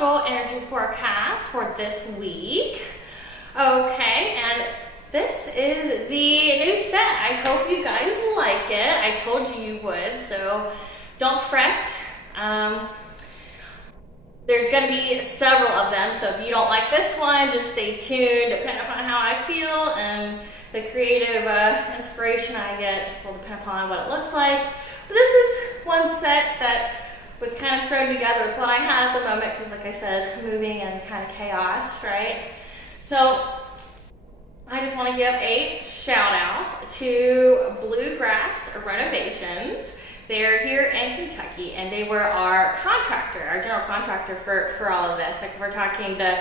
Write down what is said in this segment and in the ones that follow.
astrological energy forecast for this week. Okay, and this is the new set. I hope you guys like it. I told you you would, so don't fret. There's going to be several of them, so if you don't like this one, just stay tuned. Depending upon how I feel and the creative inspiration I get will depend upon what it looks like. But this is one set that was kind of thrown together with what I had at the moment because, like I said, moving and kind of chaos, right? So I just want to give a shout out to Bluegrass Renovations. They're here in Kentucky, and they were our contractor, our general contractor for all of this. Like, we're talking the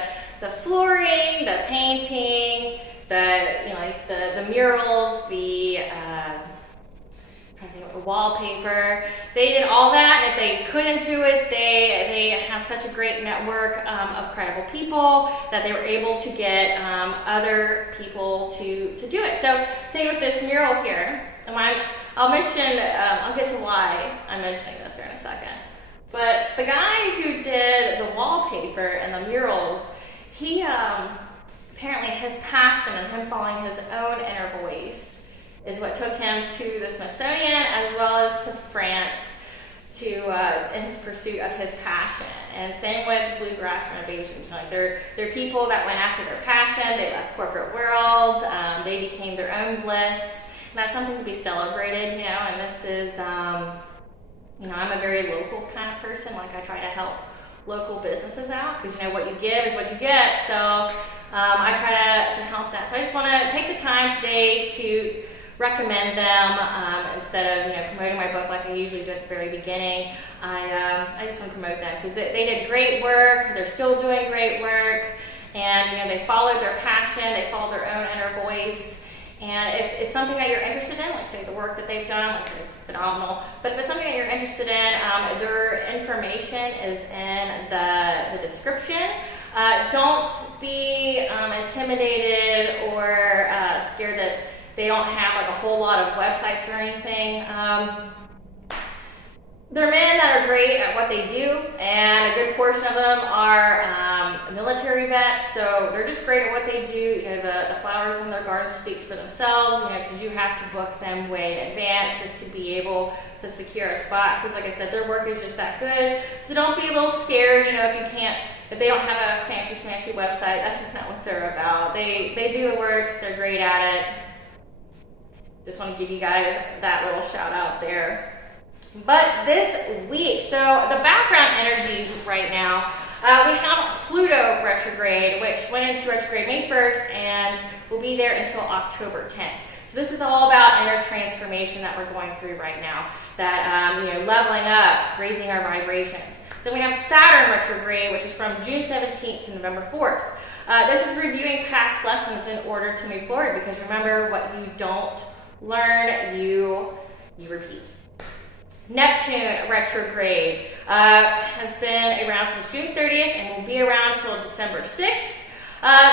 flooring, the painting, the murals, the wallpaper. They did all that, and if they couldn't do it, they have such a great network of credible people that they were able to get other people to do it. So, say with this mural here, and I'll get to why I'm mentioning this here in a second. But the guy who did the wallpaper and the murals, he apparently his passion and him following his own inner voice is what took him to the Smithsonian as well as to France in his pursuit of his passion. And same with Bluegrass Renovations. Like, they're people that went after their passion. They left corporate world. They became their own bliss. And that's something to be celebrated, and this is, I'm a very local kind of person. Like, I try to help local businesses out because, what you give is what you get. So I try to help that. So I just want to take the time today to recommend them instead of, promoting my book like I usually do at the very beginning. I just want to promote them because they did great work. They're still doing great work. And, they followed their passion. They followed their own inner voice. And if it's something that you're interested in, like say the work that they've done, like it's phenomenal. But if it's something that you're interested in, their information is in the description. Don't be intimidated or scared that they don't have like a whole lot of websites or anything. They're men that are great at what they do, and a good portion of them are military vets, so they're just great at what they do. The flowers in their garden speaks for themselves, because you have to book them way in advance just to be able to secure a spot, because like I said, their work is just that good. So don't be a little scared, if they don't have a fancy smashy website. That's just not what they're about. They do the work, they're great at it. Just want to give you guys that little shout out there. But this week, so the background energies right now, we have Pluto retrograde, which went into retrograde May 1st and will be there until October 10th. So this is all about inner transformation that we're going through right now, that, leveling up, raising our vibrations. Then we have Saturn retrograde, which is from June 17th to November 4th. This is reviewing past lessons in order to move forward, because remember, what you don't learn, you repeat. Neptune retrograde has been around since June 30th and will be around until December 6th.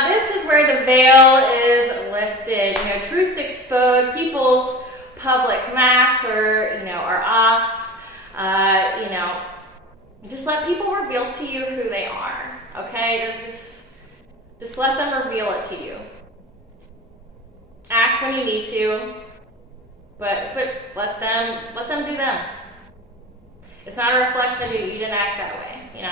This is where the veil is lifted. Truth's exposed. People's public masks are off. Just let people reveal to you who they are. Okay, just let them reveal it to you. Act when you need to, but let them do them. It's not a reflection of you. You didn't act that way,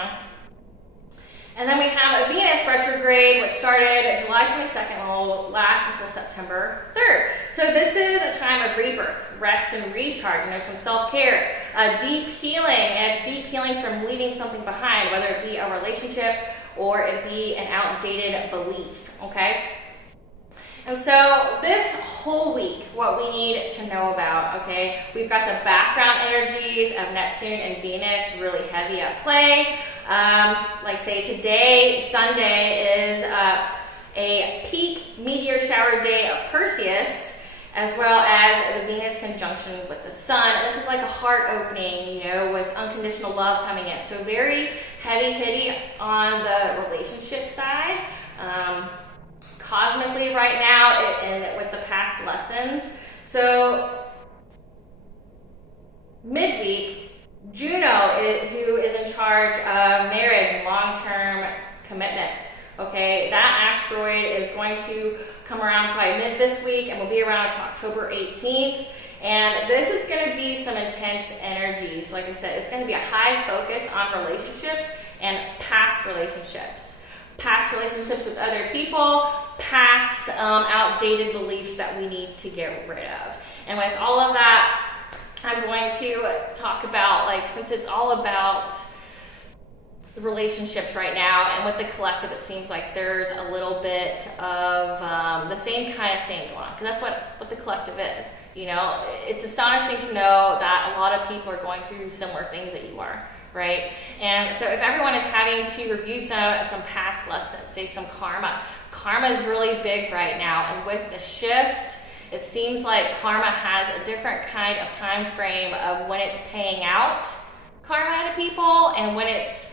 And then we have a Venus retrograde, which started July 22nd and will last until September 3rd. So this is a time of rebirth, rest and recharge, some self-care, deep healing, and it's deep healing from leaving something behind, whether it be a relationship or it be an outdated belief, okay? And so this whole week, what we need to know about, okay, we've got the background energies of Neptune and Venus really heavy at play. Like say today, Sunday, is a peak meteor shower day of Perseus, as well as the Venus conjunction with the Sun. And this is like a heart opening, with unconditional love coming in. So very heavy on the relationship side. Cosmically right now, and with the past lessons. So midweek, Juno Juno, who is in charge of marriage and long-term commitments. Okay, that asteroid is going to come around probably mid this week and will be around until October 18th. And this is going to be some intense energy. So like I said, it's going to be a high focus on relationships and past relationships. Past relationships with other people, past outdated beliefs that we need to get rid of. And with all of that, I'm going to talk about, like, since it's all about relationships right now, and with the collective, it seems like there's a little bit of the same kind of thing going on, because that's what the collective is. You know, it's astonishing to know that a lot of people are going through similar things that you are, right? And so if everyone is having to review some past lessons, say some karma is really big right now, and with the shift, it seems like karma has a different kind of time frame of when it's paying out karma to people and when it's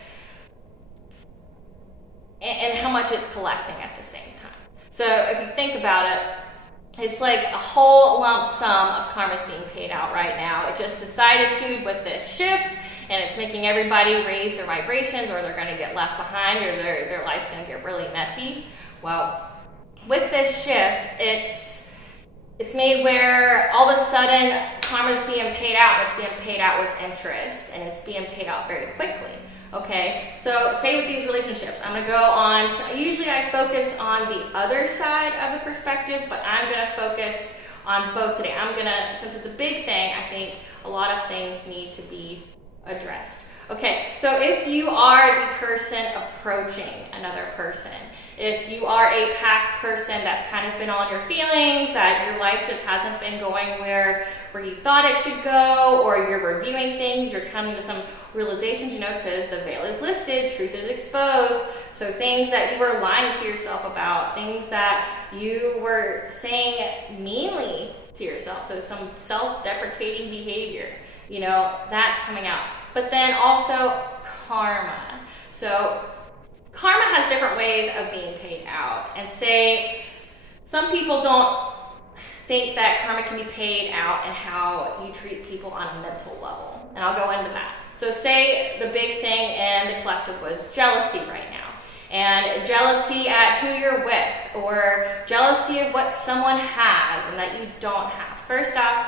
and how much it's collecting at the same time. So if you think about it, it's like a whole lump sum of karma's being paid out right now. It just decided to with this shift, and it's making everybody raise their vibrations, or they're going to get left behind, or their life's going to get really messy. Well, with this shift, it's made where all of a sudden karma's being paid out, and it's being paid out with interest, and it's being paid out very quickly. Okay, so say with these relationships, I'm going to go on usually I focus on the other side of the perspective, but I'm going to focus on both today. Since it's a big thing, I think a lot of things need to be addressed. Okay, so if you are the person approaching another person, if you are a past person that's kind of been on your feelings, that your life just hasn't been going where you thought it should go, or you're reviewing things, you're coming to some realizations, because the veil is lifted, truth is exposed. So things that you were lying to yourself about, things that you were saying meanly to yourself, so some self-deprecating behavior, that's coming out. But then also karma. So karma has different ways of being paid out. And say some people don't think that karma can be paid out in how you treat people on a mental level. And I'll go into that. So say the big thing in the collective was jealousy right now. And jealousy at who you're with, or jealousy of what someone has and that you don't have. First off,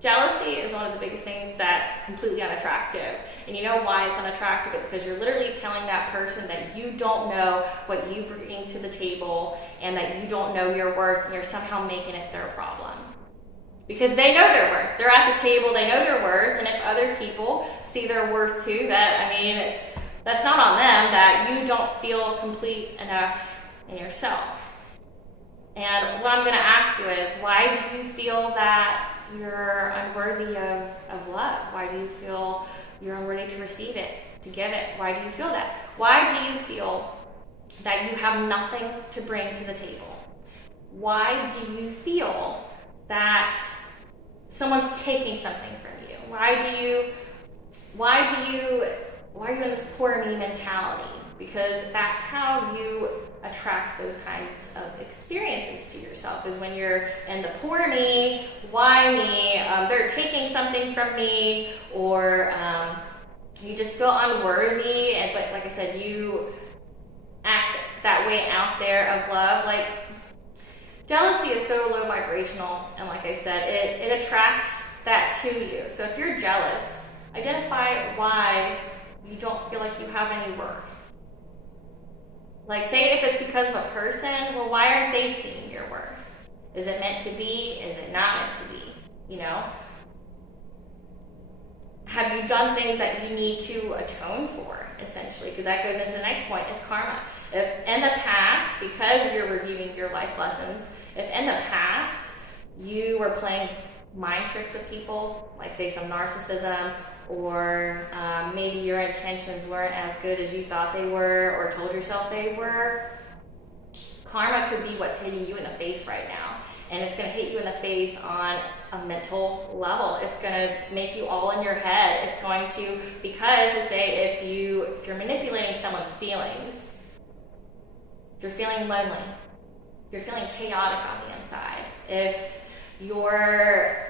jealousy is one of the biggest things that's completely unattractive. And you know why it's unattractive? It's because you're literally telling that person that you don't know what you bring to the table and that you don't know your worth, and you're somehow making it their problem. Because they know their worth. They're at the table, they know their worth, and if other people see their worth too, that's not on them, that you don't feel complete enough in yourself. And what I'm going to ask you is, why do you feel that you're unworthy of love? Why do you feel you're unworthy to receive it, to give it? Why do you feel that? Why do you feel that you have nothing to bring to the table? Why do you feel that someone's taking something from you? Why are you in this poor me mentality? Because that's how you attract those kinds of experiences to yourself, is when you're in the poor me, why me, they're taking something from me, or you just feel unworthy, but like I said, you act that way out there of love. Like, jealousy is so low vibrational, and like I said, it attracts that to you. So if you're jealous, identify why you don't feel like you have any worth. Like, say if it's because of a person, well, why aren't they seeing your worth? Is it meant to be? Is it not meant to be? Have you done things that you need to atone for, essentially? Because that goes into the next point, is karma. If in the past, because you're reviewing your life lessons, if in the past you were playing mind tricks with people, like say some narcissism, or maybe your intentions weren't as good as you thought they were, or told yourself they were, karma could be what's hitting you in the face right now. And it's going to hit you in the face on a mental level. It's going to make you all in your head. It's going to, because say if you're manipulating someone's feelings, you're feeling lonely, you're feeling chaotic on the inside. If you're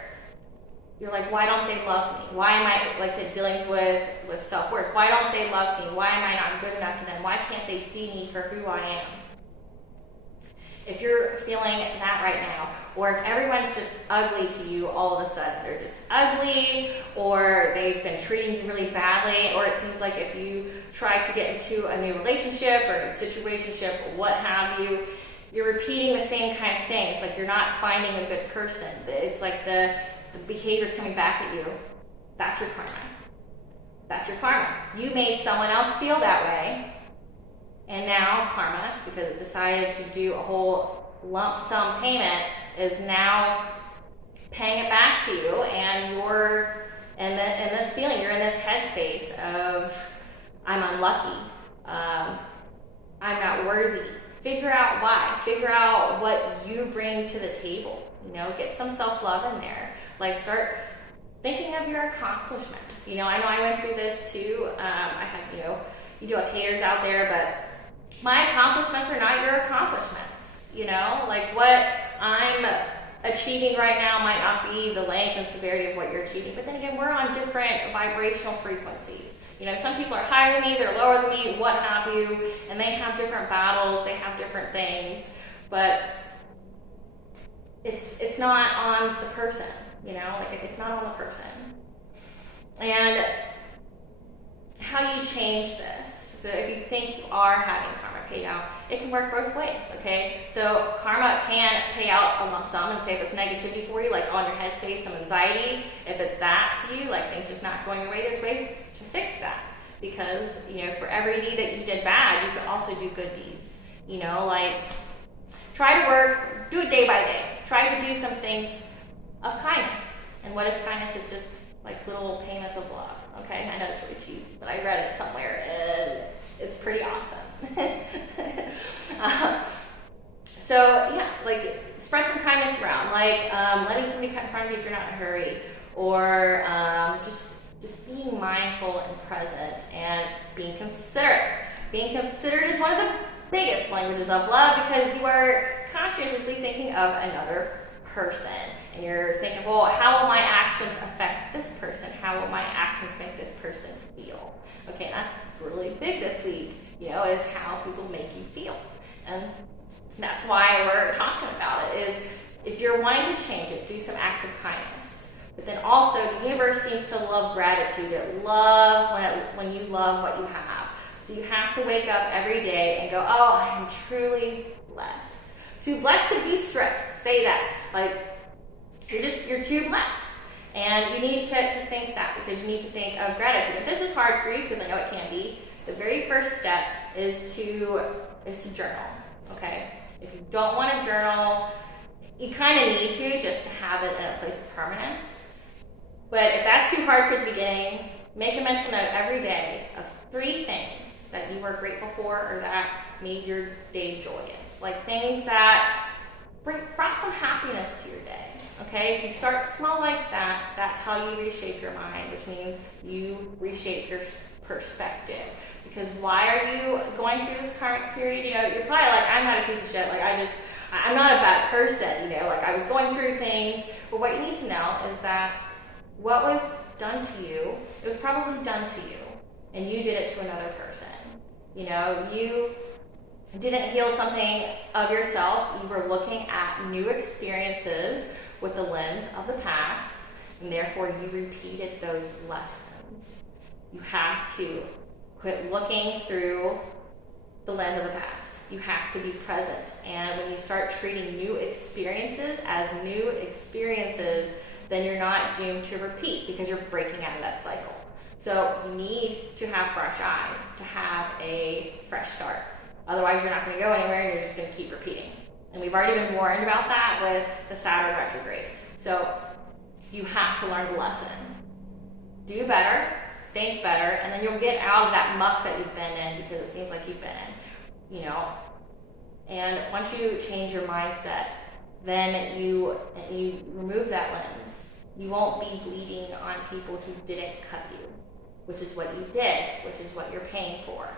you're like, why don't they love me? Why am I, like I said, dealing with self-worth? Why don't they love me? Why am I not good enough to them? Why can't they see me for who I am? If you're feeling that right now, or if everyone's just ugly to you all of a sudden, they're just ugly, or they've been treating you really badly, or it seems like if you try to get into a new relationship or a situationship or what have you, you're repeating the same kind of thing. It's like you're not finding a good person. It's like the behavior's coming back at you. That's your karma. That's your karma. You made someone else feel that way. And now karma, because it decided to do a whole lump sum payment, is now paying it back to you, and you're in this feeling, you're in this headspace of, I'm unlucky, I'm not worthy. Figure out why. Figure out what you bring to the table. Get some self-love in there. Like, start thinking of your accomplishments. I know I went through this too. I had, you do have haters out there, but my accomplishments are not your accomplishments. Like what I'm achieving right now might not be the length and severity of what you're achieving. But then again, we're on different vibrational frequencies. Some people are higher than me, they're lower than me, what have you, and they have different battles, they have different things. But it's not on the person, like it's not on the person. And how you change this. So if you think you are having karma paid out, it can work both ways, okay? So karma can pay out a lump sum, and say if it's negativity for you, like on your headspace, some anxiety, if it's that to you, like things just not going your way, there's ways to fix that. Because, for every deed that you did bad, you could also do good deeds. Like try to work, do it day by day. Try to do some things of kindness. And what is kindness? It's just like little payments of love. Okay, I know it's really cheesy, but I read it somewhere and it's pretty awesome. So yeah, like spread some kindness around, like letting somebody cut in front of you if you're not in a hurry, or just being mindful and present and being considerate. Being considerate is one of the biggest languages of love, because you are conscientiously thinking of another person. And you're thinking, well, how will my actions affect this person? How will my actions make this person feel? Okay, and that's really big this week, is how people make you feel. And that's why we're talking about it, is if you're wanting to change it, do some acts of kindness. But then also, the universe seems to love gratitude. It loves when you love what you have. So you have to wake up every day and go, oh, I am truly blessed. Too blessed to be stressed. Say that. Like, you're too blessed. And you need to think that, because you need to think of gratitude. If this is hard for you, because I know it can be, the very first step is to journal, okay? If you don't want to journal, you kind of need to, just to have it in a place of permanence. But if that's too hard for the beginning, make a mental note every day of 3 things that you were grateful for, or that made your day joyous. Like things that brought some happiness to your day. Okay, if you start small like that, that's how you reshape your mind, which means you reshape your perspective. Because why are you going through this current period? You're probably like, I'm not a piece of shit. Like, I'm not a bad person. Like I was going through things. But what you need to know is that what was done to you, it was probably done to you, and you did it to another person. You didn't heal something of yourself. You were looking at new experiences with the lens of the past, and therefore you repeated those lessons. You have to quit looking through the lens of the past. You have to be present. And when you start treating new experiences as new experiences, then you're not doomed to repeat, because you're breaking out of that cycle. So you need to have fresh eyes, to have a fresh start. Otherwise, you're not going to go anywhere, and you're just going to keep repeating. And we've already been warned about that with the Saturn retrograde. So you have to learn the lesson. Do better, think better, and then you'll get out of that muck that you've been in, because it seems like you've been in, And once you change your mindset, then you remove that lens. You won't be bleeding on people who didn't cut you, which is what you did, which is what you're paying for.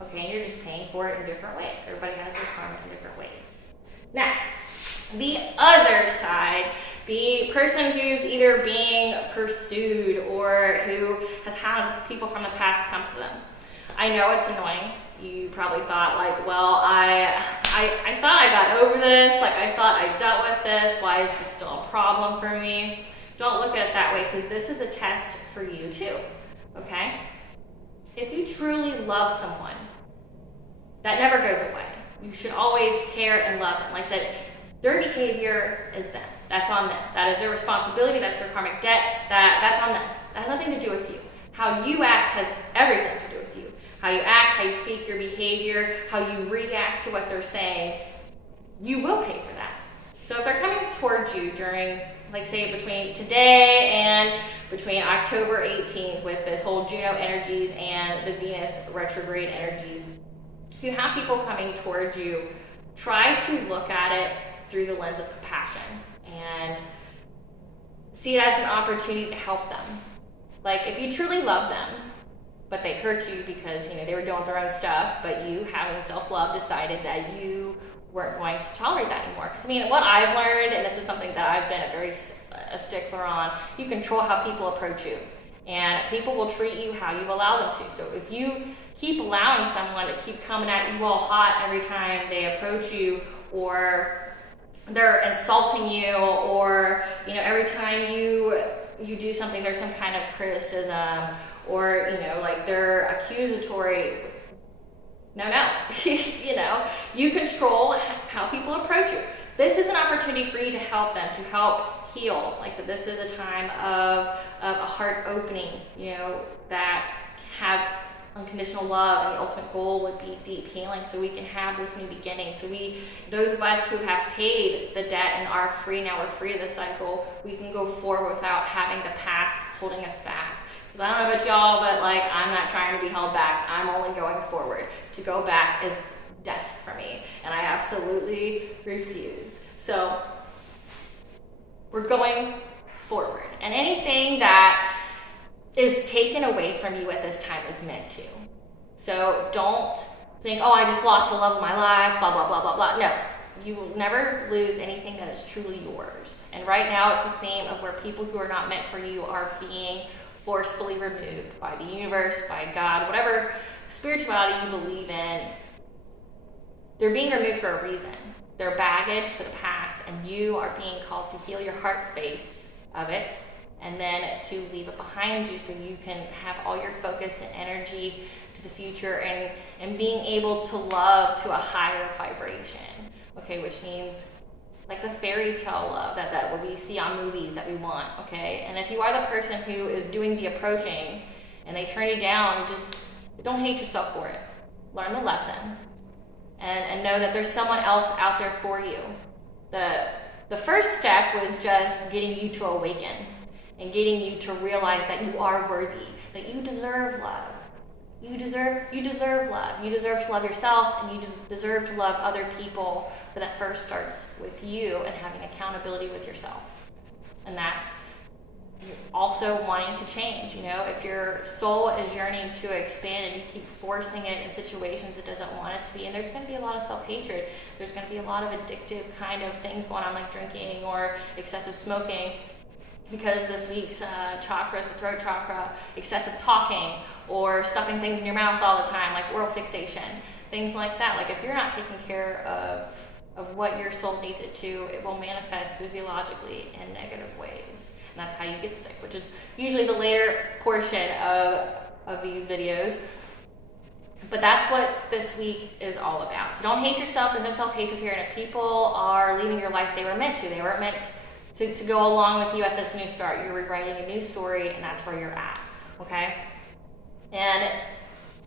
Okay, and you're just paying for it in different ways. Everybody has their karma in different ways. Now, the other side person who's either being pursued or who has had people from the past come to them. I know it's annoying. You probably thought like, well, I thought I got over this. Like I thought I dealt with this. Why is this still a problem for me? Don't look at it that way, because this is a test for you too, okay? If you truly love someone, that never goes away. You should always care and love them. Like I said, their behavior is them. That's on them. That is their responsibility. That's their karmic debt. That's on them. That has nothing to do with you. How you act has everything to do with you. How you act, how you speak, your behavior, how you react to what they're saying, you will pay for that. So if they're coming towards you during, like say between today and between October 18th with this whole Juno energies and the Venus retrograde energies, if you have people coming towards you, try to look at it through the lens of compassion and see it as an opportunity to help them. Like if you truly love them, but they hurt you because they were doing their own stuff, but you, having self-love, decided that you weren't going to tolerate that anymore. Because what I've learned, and this is something that I've been a stickler on, you control how people approach you, and people will treat you how you allow them to. So if you keep allowing someone to keep coming at you all hot every time they approach you, or they're insulting you, or every time you do something there's some kind of criticism, or like they're accusatory, no, you control how people approach you. This is an opportunity for you to help them, to help heal. Like I said, this is a time of a heart opening, that have unconditional love, and the ultimate goal would be deep healing, so we can have this new beginning. So those of us who have paid the debt and are free now, we're free of the cycle, we can go forward without having the past holding us back. Because I don't know about y'all, but like I'm not trying to be held back. I'm only going forward. To go back is death for me, and I absolutely refuse. So we're going forward, and anything that is taken away from you at this time is meant to. So don't think, oh, I just lost the love of my life, blah, blah, blah, blah, blah. No, you will never lose anything that is truly yours. And right now it's a theme of where people who are not meant for you are being forcefully removed by the universe, by God, whatever spirituality you believe in. They're being removed for a reason. They're baggage to the past, and you are being called to heal your heart space of it, and then to leave it behind you so you can have all your focus and energy to the future, and being able to love to a higher vibration, okay, which means like the fairy tale love that we see on movies that we want, okay? And if you are the person who is doing the approaching and they turn you down, just don't hate yourself for it. Learn the lesson and know that there's someone else out there for you. The first step was just getting you to awaken and getting you to realize that you are worthy, that you deserve love. You deserve love. You deserve to love yourself, and you deserve to love other people, but that first starts with you and having accountability with yourself. And that's also wanting to change. If your soul is yearning to expand and you keep forcing it in situations it doesn't want it to be, and there's going to be a lot of self-hatred, there's going to be a lot of addictive kind of things going on, like drinking or excessive smoking, because this week's chakras, the throat chakra, excessive talking, or stuffing things in your mouth all the time, like oral fixation, things like that. Like if you're not taking care of what your soul needs it to, it will manifest physiologically in negative ways. And that's how you get sick, which is usually the later portion of these videos. But that's what this week is all about. So don't hate yourself. There's no self-hatred here. And if people are leaving your life, they were meant to. They weren't meant to go along with you at this new start. You're rewriting a new story, and that's where you're at, okay? And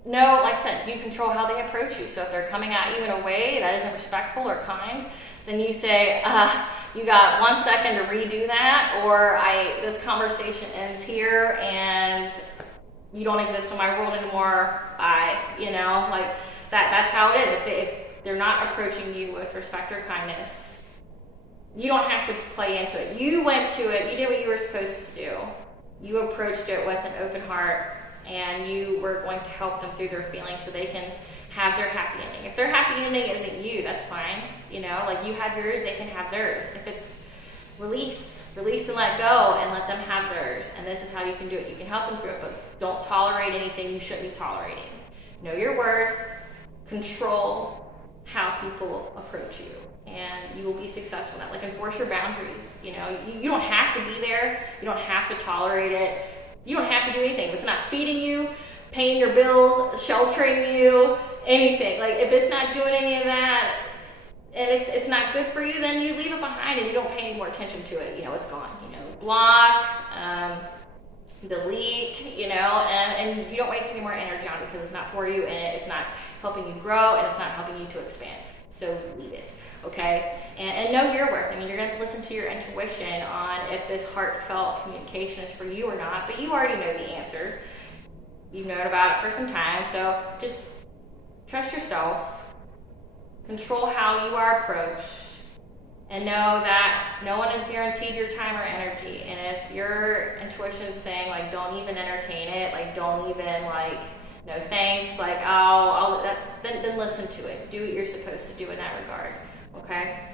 no, like I said, you control how they approach you. So if they're coming at you in a way that isn't respectful or kind, then you say, you got 1 second to redo that, or this conversation ends here and you don't exist in my world anymore. Bye. Like that's how it is. If they're not approaching you with respect or kindness, you don't have to play into it. You went to it. You did what you were supposed to do. You approached it with an open heart, and you were going to help them through their feelings so they can have their happy ending. If their happy ending isn't you, that's fine. Like you have yours, they can have theirs. If it's release release and let go and let them have theirs. And this is how you can do it. You can help them through it, but don't tolerate anything you shouldn't be tolerating. Know your worth, control how people approach you, and you will be successful in that. Like, enforce your boundaries. You know, you don't have to be there. You don't have to tolerate it. You don't have to do anything. If it's not feeding you, paying your bills, sheltering you, anything. Like, if it's not doing any of that, and it's not good for you, then you leave it behind and you don't pay any more attention to it. You know, it's gone. You know, block, delete, you know, and you don't waste any more energy on it because it's not for you, and it's not helping you grow, and it's not helping you to expand. So leave it, okay? And know your worth. I mean, you're going to have to listen to your intuition on if this heartfelt communication is for you or not, but you already know the answer. You've known about it for some time, so just trust yourself, control how you are approached, and know that no one is guaranteed your time or energy. And if your intuition is saying, like, don't even entertain it, like, don't even, like, no thanks, like, then listen to it. Do what you're supposed to do in that regard, okay?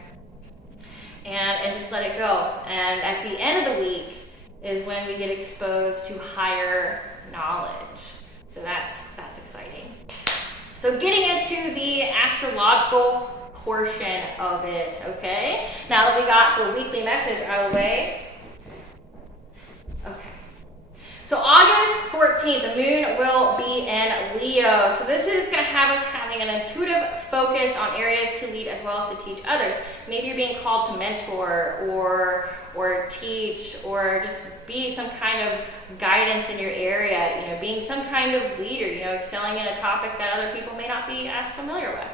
And just let it go. And at the end of the week is when we get exposed to higher knowledge. So that's exciting. So getting into the astrological portion of it, okay? Now that we got the weekly message out of the way. Okay. So August 14th, the moon will be in Leo. So this is going to have us having an intuitive focus on areas to lead as well as to teach others. Maybe you're being called to mentor or teach or just be some kind of guidance in your area, you know, being some kind of leader, you know, excelling in a topic that other people may not be as familiar with.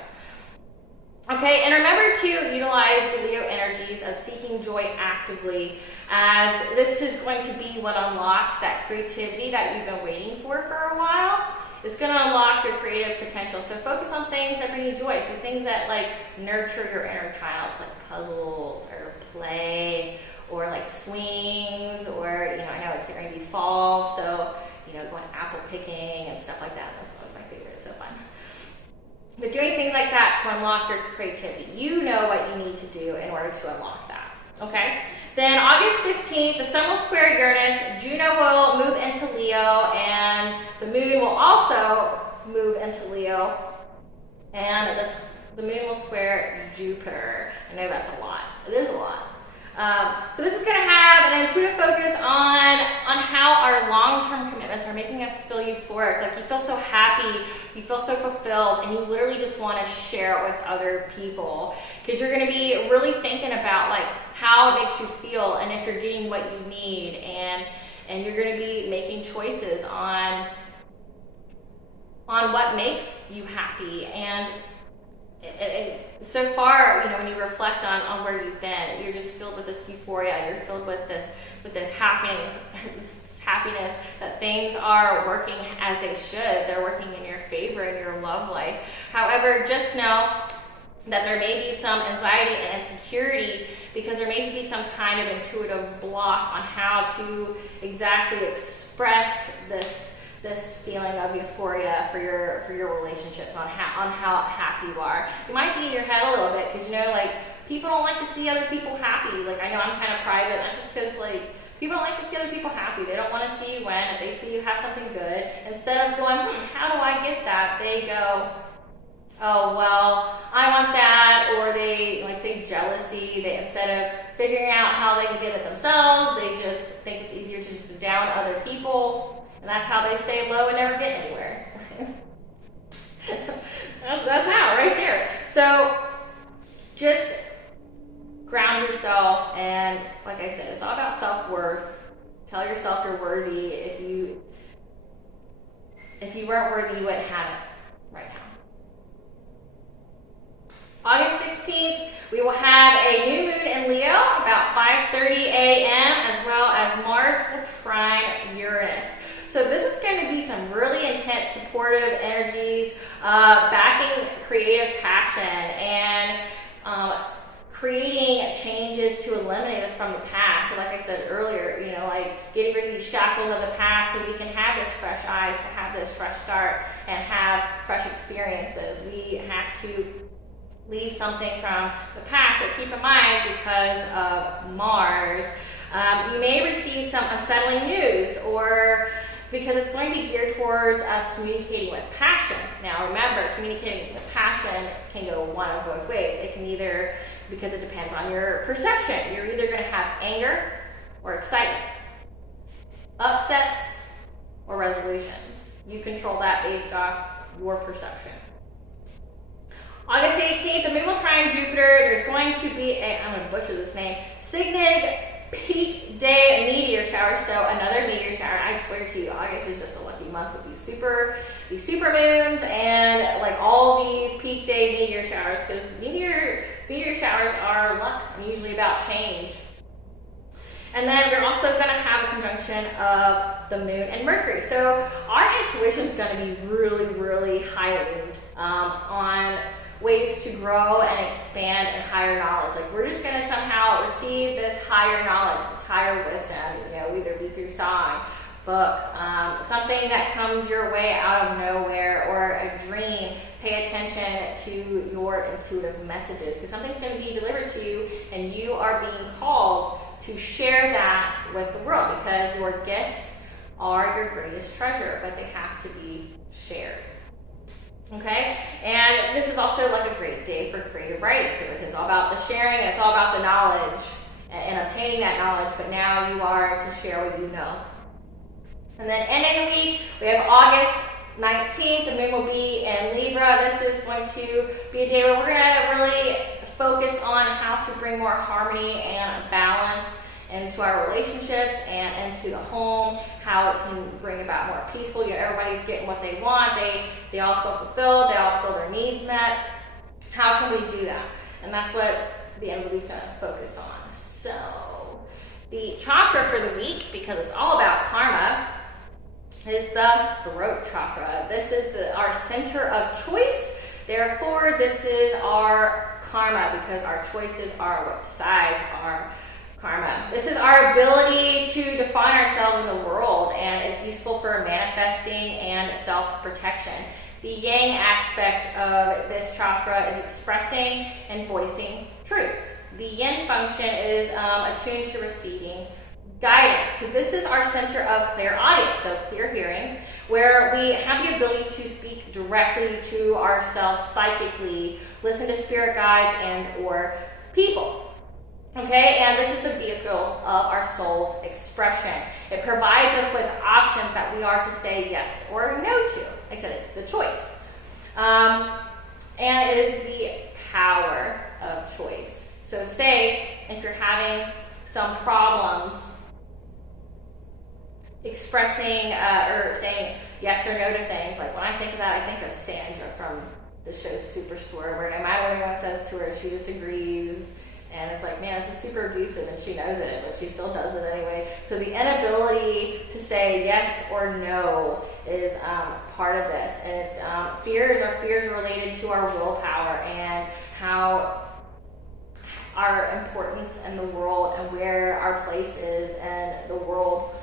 Okay, and remember to utilize the Leo energies of seeking joy actively, as this is going to be what unlocks that creativity that you've been waiting for a while. It's going to unlock your creative potential. So focus on things that bring you joy. So things that like nurture your inner child, so like puzzles or play or like swings, or, you know, I know it's going to be fall, so, you know, going apple picking and stuff like that. That's one of my favorites. So fun. But doing things like that to unlock your creativity. You know what you need to do in order to unlock that, okay? Then August 15th, the sun will square Uranus, Juno will move into Leo, and the moon will also move into Leo, and the moon will square Jupiter. I know that's a lot. It is a lot. So this is going to have an intuitive focus on how our long-term commitments are making us feel euphoric. Like, you feel so happy, you feel so fulfilled, and you literally just want to share it with other people, because you're going to be really thinking about like how it makes you feel and if you're getting what you need, and you're going to be making choices on what makes you happy. And so far, you know, when you reflect on where you've been, you're just filled with this euphoria. You're filled with this happiness that things are working as they should. They're working in your favor in your love life. However, just know that there may be some anxiety and insecurity, because there may be some kind of intuitive block on how to exactly express this feeling of euphoria for your relationships, on how happy you are. You might be in your head a little bit, because, you know, like, people don't like to see other people happy. Like, I know I'm kind of private, that's just because, like, people don't like to see other people happy. They don't want to see you win. If they see you have something good, instead of going, how do I get that? They go, oh, well, I want that. Or they, like, say jealousy. They, instead of figuring out how they can get it themselves, they just think it's easier to just down other people. And that's how they stay low and never get anywhere. that's how, right there. So just ground yourself, and like I said, it's all about self-worth. Tell yourself you're worthy. If you weren't worthy, you wouldn't have it right now. August 16th, we will have a new moon in Leo about 5:30 a.m. as well as Mars will trine Uranus. So this is going to be some really intense supportive energies, backing creative passion, and creating changes to eliminate us from the past. So like I said earlier, you know, like getting rid of these shackles of the past so we can have this fresh eyes, to have this fresh start, and have fresh experiences. We have to leave something from the past, but keep in mind, because of Mars, You may receive some unsettling news, or because it's going to be geared towards us communicating with passion. Now remember, communicating with passion can go one of both ways. It can either, because it depends on your perception, you're either going to have anger or excitement, upsets or resolutions. You control that based off your perception. August 18th, the moon will trine Jupiter. There's going to be a, I'm going to butcher this name, Cygnig peak day meteor shower. So another meteor shower. I swear to you, August is just a lucky month with these super moons and like all these peak day meteor showers, because meteor showers are luck and usually about change. And then we're also going to have a conjunction of the moon and Mercury. So our intuition is going to be really, really heightened on ways to grow and expand and higher knowledge. Like we're just going to somehow receive this higher knowledge, this higher wisdom, either be through song, book, something that comes your way out of nowhere, or a dream. Pay attention to your intuitive messages, because something's going to be delivered to you and you are being called to share that with the world, because your gifts are your greatest treasure, but they have to be shared. Okay, and this is also like a great day for creative writing, because it's all about the sharing, and it's all about the knowledge and obtaining that knowledge, but now you are to share what you know. And then ending the week, we have August 19th, the moon will be in Libra. This is going to be a day where we're going to really focus on how to bring more harmony and balance into our relationships and into the home, how it can bring about more peaceful. Everybody's getting what they want. They all feel fulfilled. They all feel their needs met. How can we do that? And that's what the end of the week's going to focus on. So the chakra for the week, because it's all about karma, is the throat chakra. This is our center of choice. Therefore, this is our karma, because our choices are what decides our karma. This is our ability to define ourselves in the world, and it's useful for manifesting and self-protection. The yang aspect of this chakra is expressing and voicing truths. The yin function is attuned to receiving guidance, because this is our center of clairaudience, so clear hearing, where we have the ability to speak directly to ourselves psychically, listen to spirit guides and or people. Okay, and this is the vehicle of our soul's expression. It provides us with options that we are to say yes or no to. Like I said, it's the choice. And it is the power of choice. So say if you're having some problems expressing or saying yes or no to things, like when I think of that, I think of Sandra from the show Superstore, where no matter what anyone says to her, she just agrees. And it's like, man, this is super abusive, and she knows it, but she still does it anyway. So the inability to say yes or no is part of this. And it's fears. Our fears are related to our willpower and how our importance in the world and where our place is in the world.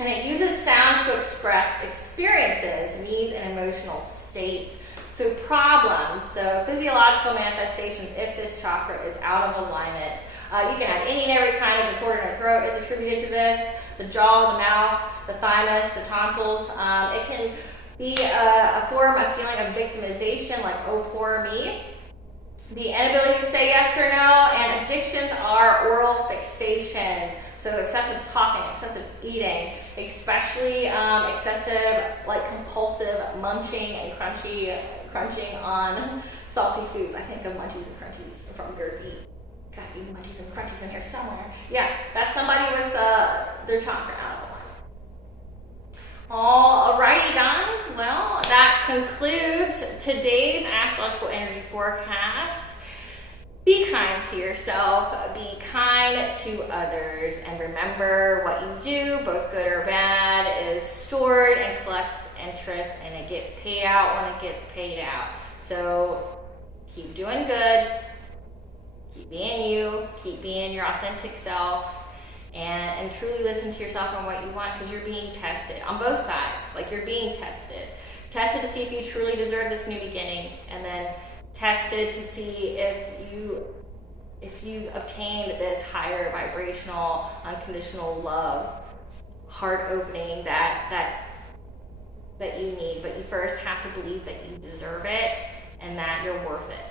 And it uses sound to express experiences, needs, and emotional states. So problems, so physiological manifestations, if this chakra is out of alignment. You can have any and every kind of disorder in the throat is attributed to this. The jaw, the mouth, the thymus, the tonsils. It can be a form of feeling of victimization, like, oh, poor me. The inability to say yes or no, and addictions are oral fixations. So excessive talking, excessive eating, especially excessive, like compulsive munching and crunching on salty foods. I think of munchies and crunchies from Gertie. Gotta be munchies and crunchies in here somewhere. Yeah, that's somebody with their chakra out of alignment. Alrighty guys, well, that concludes today's astrological energy forecast. Be kind to yourself, be kind to others, and remember what you do, both good or bad, is stored and collects interest, and it gets paid out when it gets paid out. So keep doing good, keep being you, keep being your authentic self, and truly listen to yourself on what you want, because you're being tested on both sides. Like, you're being tested to see if you truly deserve this new beginning, and then tested to see if you if you've obtained this higher vibrational, unconditional love, heart opening that you need, but you first have to believe that you deserve it and that you're worth it.